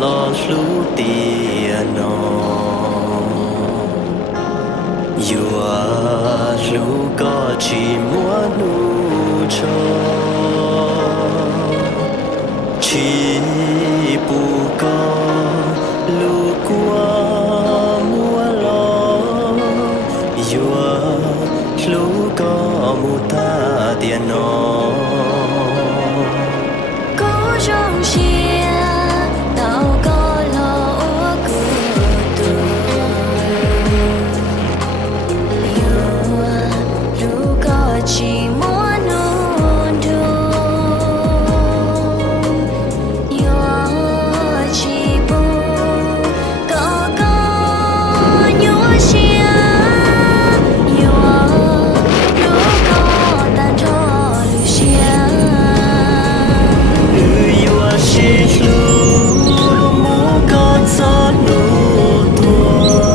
lo lú tiền nó Yua lú có chỉ muốn nụ cho Chỉ bù có lú qua mua lo Yua lú có mù ta tiền nó trong chia tao có lo của tôi yêu dù có chỉ muốn nôn yêu chỉ bu có nhớ chia yêu dù có tan cho lưu chia Chỉ lu mu có gió nụ tua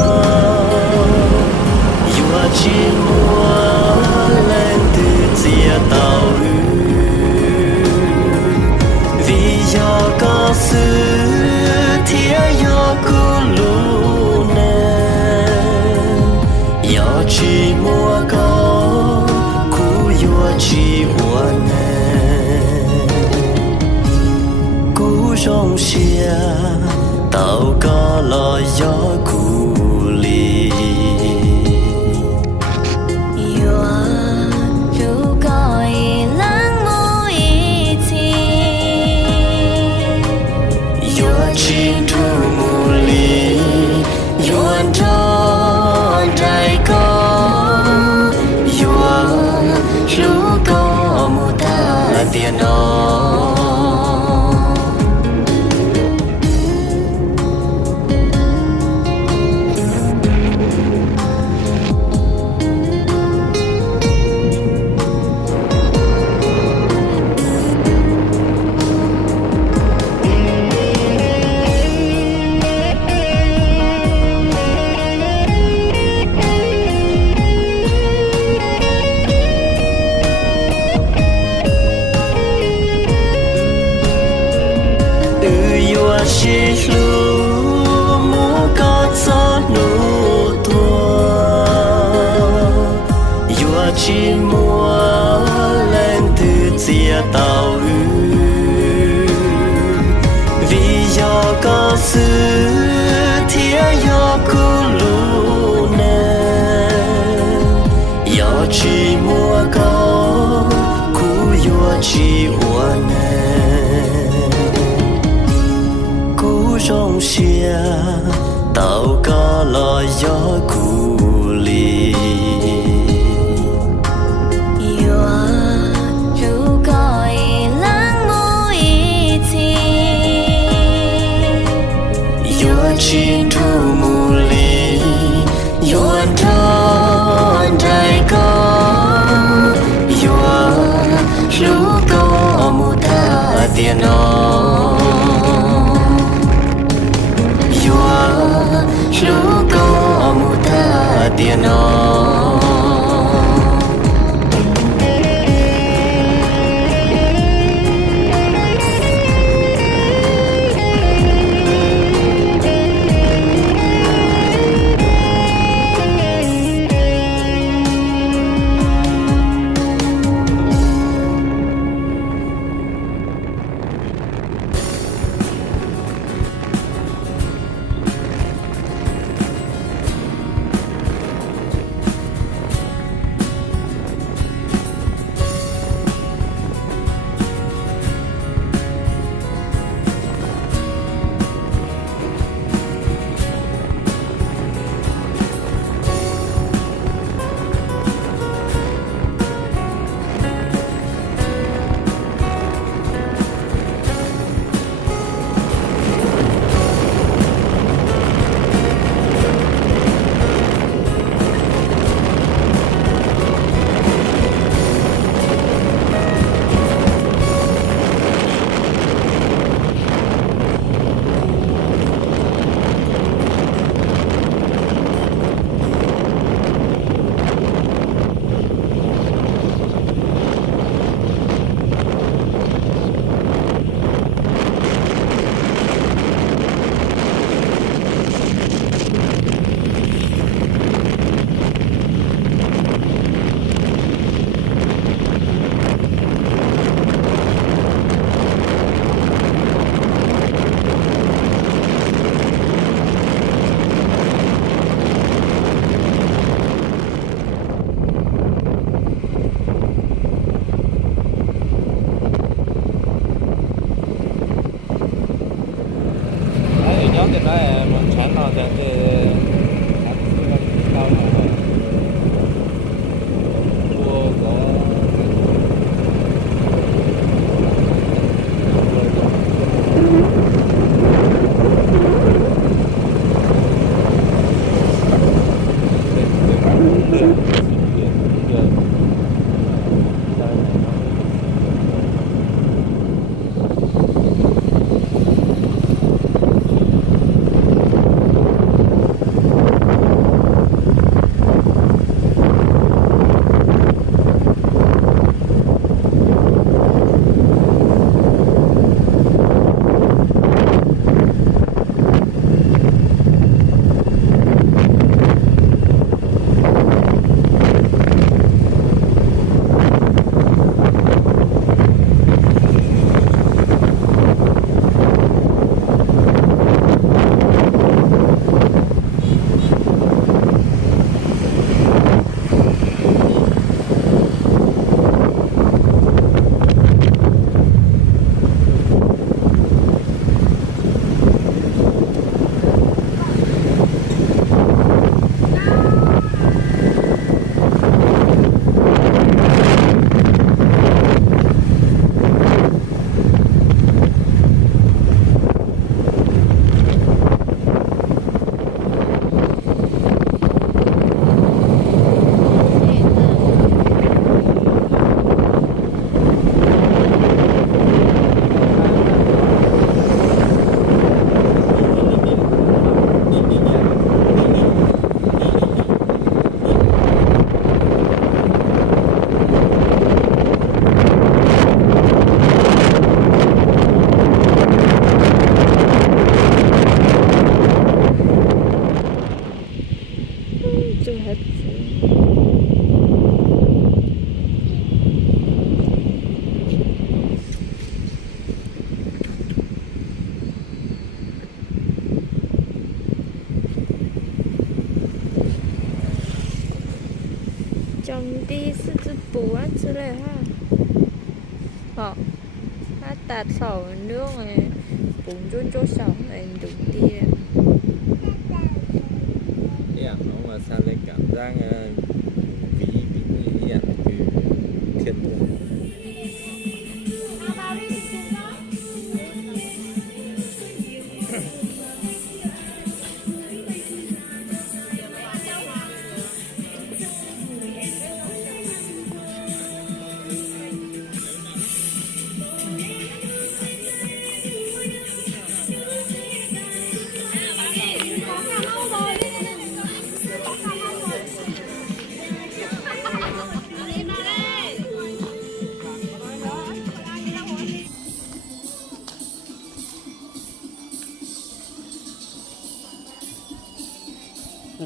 Yua chỉ mua lên từ chia tàu Vì do có sự thiết do cu lu nè Do chỉ mua có cu yua chỉ mua nè trong xia tao có lo gió cù lì yêu dù có lắng môi thì yêu chỉ thu mù lì yêu anh cho đại có yêu dù có mù ta tiền nó chỉ lu mu có gió nụ tua Yua chỉ mua lên từ chia tàu Vì do có sự thiết do cu lu nè Do chỉ mua có cu yua chỉ ua nè trong xia tao có lo gió cù lì yêu dù có lắng môi thì yêu chỉ thu mù lì yêu anh cho đại có yêu lu có mù ta tiền nó lu có mù ta tiền nó hắn lo cho cái hắn cứ làm sao mà mua có种地是只补啊之类哈。哦，它打草nước này bún chôn chỗ sầu này đúng đi. Yeah, nó mà sao lên cảm giác ví bị hiện từ thiên nhiên.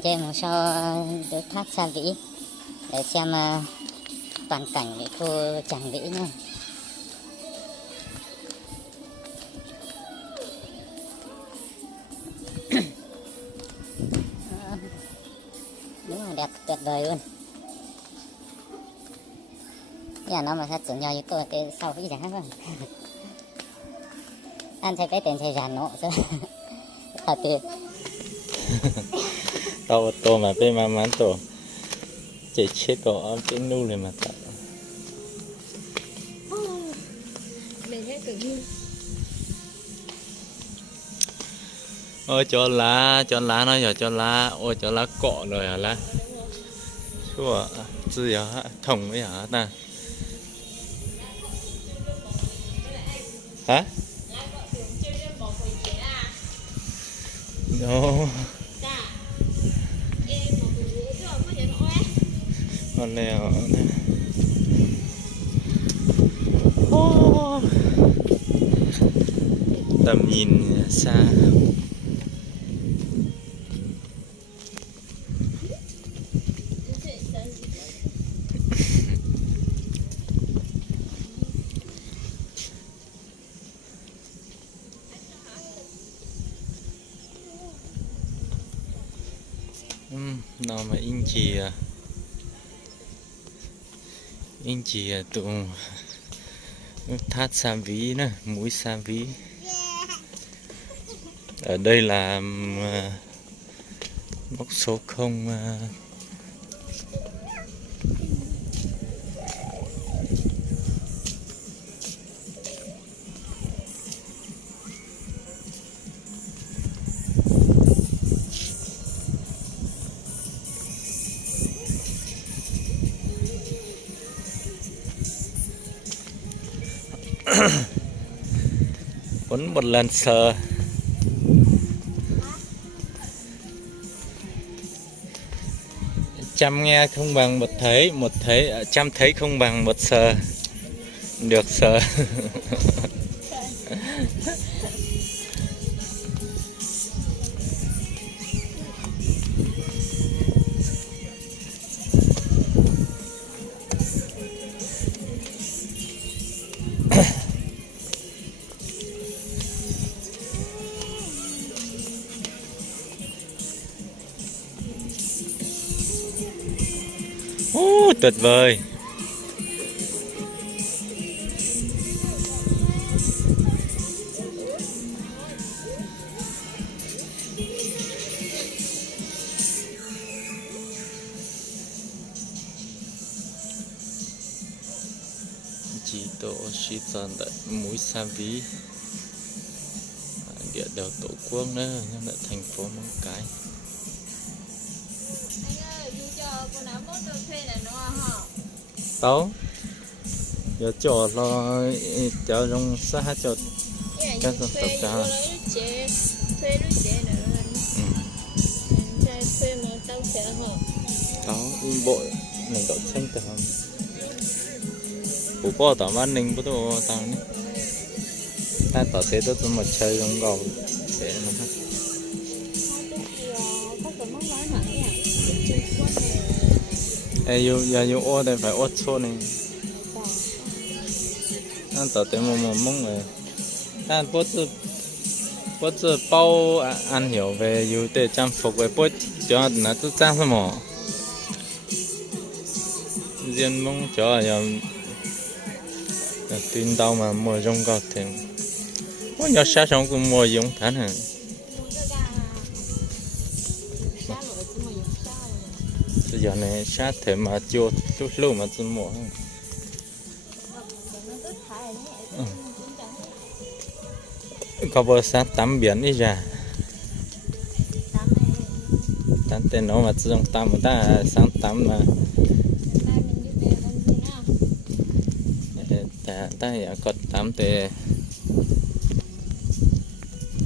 Trên một sau được thác Sa Vĩ để xem toàn cảnh cái khu Tràng Vĩ nha. Đúng là đẹp tuyệt vời luôn. Giờ nó mà phát triển nhau với cái sau cái giá không? Anh thấy cái tiền xây giàn nộ chứ. Thật tuyệt. Tao tô mà bên mà mán tổ chạy chết có bên nu này mà tạo Mình hết tự nhiên. ôi cho lá nó giờ cho lá ôi cho lá cọ rồi hả lá chua gì hả thồng ấy hả ta hả no con leo tầm nhìn xa. Nó mà in chỉ tụ thác Sa Vĩ nữa mũi Sa Vĩ Ở đây là mốc số 0. Quấn một lần sờ. Trăm nghe không bằng một thấy, trăm thấy không bằng một sờ. Được sờ. Tuyệt vời. Chỉ tổ sĩ dần tại mũi Sa Ví, địa đầu tổ quốc nữa, nhưng tại thành phố Móng Cái. Tấu giờ chỗ lo cho trong xã cho các dân tộc cha tấu bội mình tấu xanh từ hầm bố bỏ tao ăn ninh bố tao tao ní ta tao thế tôi mà chơi trong gầu để nó hát yêu ô đây phải ô số này anh tao tới một mông rồi anh bố tự bao ăn hiểu về yêu để trang phục về bố cho nó tự trang sao mà riêng mông cho là tin đâu mà mua trong gạo thêm có nhỏ xa xong cũng mua giống thán hả giờ này sát thể mà chưa chút lúc mà tôi mua có bữa sát tắm biển đi ra tắm tên nó mà dùng tắm người ta sáng tắm mà ta có tắm để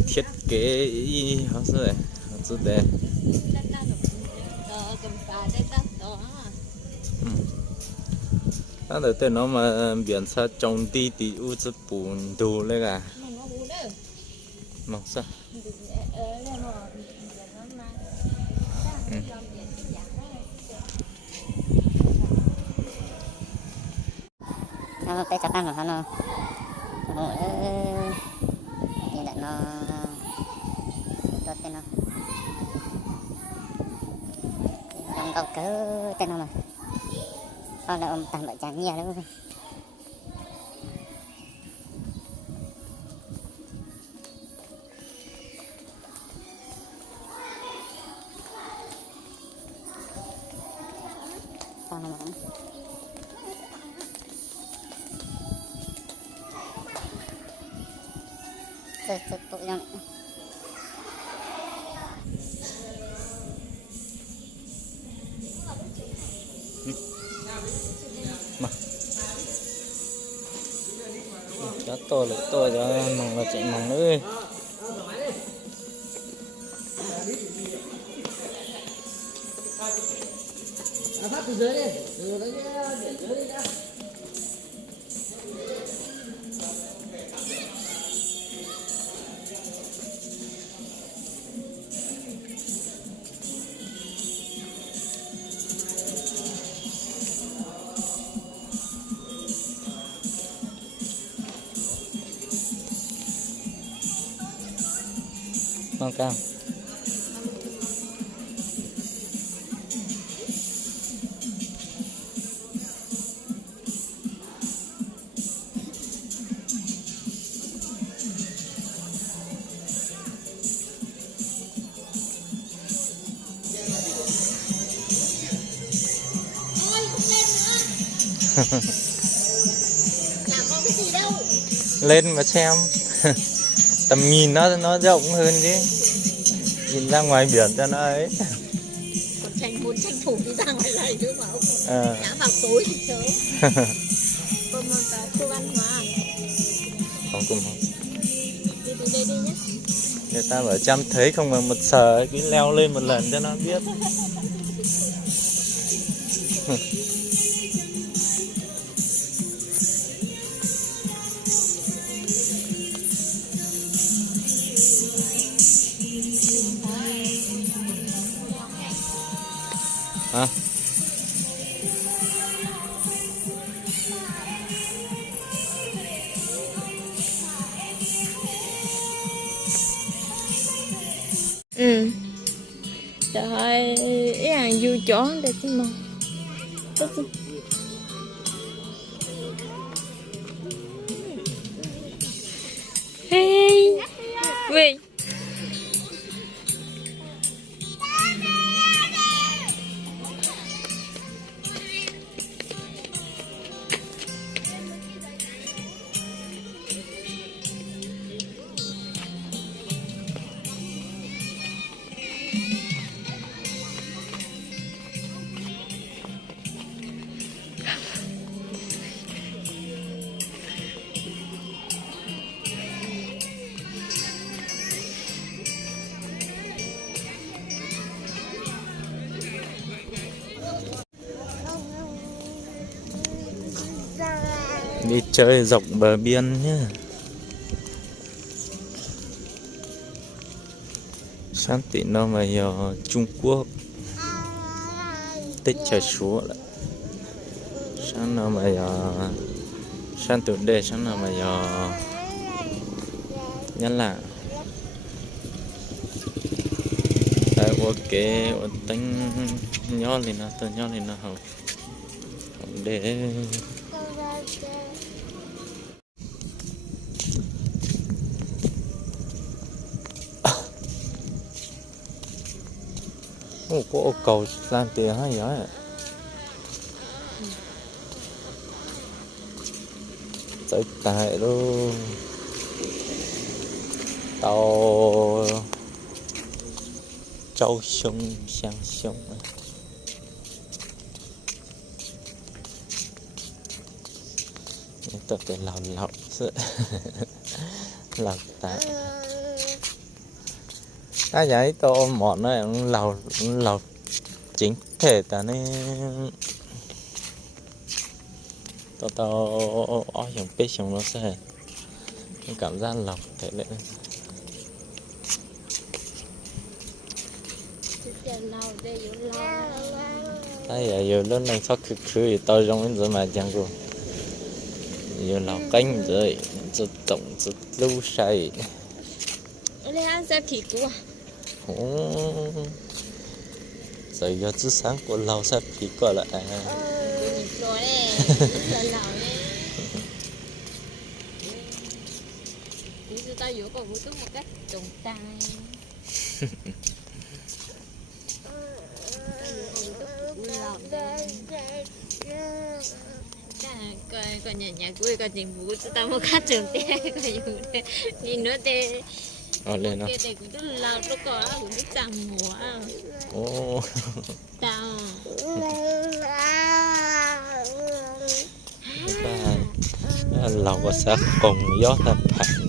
thiết kế họ sẽ để ta được tên nó mà biển sa trồng đi thì u sẽ bùn đủ lên cả mọc sao nó tay chặt ăn của nó nhìn lại nó tốt tên nó trong câu cớ tên nó mà con là ông tặng lại chán nhiều lắm con là tụi nó cho to lại to cho mong là chạy mong ơi phát từ dưới đi từ đấy để dưới đi đã non cao có cái gì đâu. Lên mà xem. Tầm nhìn nó rộng hơn chứ. Nhìn ra ngoài biển cho nó ấy. Còn muốn tranh thủ đi ra ngoài này nữa mà ông. À. Đã vào tối thì chớ. Còn mà cả khu văn hóa. Không cùng không. Đi từ đây đi nhé. Người ta bảo chăm thấy không mà một sờ cứ leo lên một lần cho nó biết. Hả? Ừ. Trời ơi, ý hàng du chó để xin mời. Hey, Vy. Đi chơi dọc bờ biên nhé. Sáng tị nó mà ở Trung Quốc tích trời xuống lại. Sáng nó mà ở sáng tụ đề sáng nó mà ở nhân là ok ở tính nhỏ lên nó từ nhỏ lên nó học để có cầu làm tiền hay vậy? Tới tại luôn tàu châu sông sang sông tập để lọc sự lọc tại cái vậy to mọn nó lọc chính thể ta nên tao oi trong pê trong nó sẽ cảm giác lọc thể lệ tại giờ giờ lớn này sao cứ thì tao trong cái rồi mà chẳng rồi giờ lọc canh rồi rồi tổng rồi lưu say Lấy ăn xe thịt của rồi giờ chứ sáng của lâu sắp thì có lại Rồi đấy. Lần nào đấy. Ví dụ tao vừa còn vui một cách trùng tay. Còn nhà cuối còn chỉnh vũ cho tao một cách trường té còn dùng nhìn nữa tê lên nó cái này cũng rất là nó có cũng rất chẳng mùa ô tao lâu có sắc cùng gió thật thẳng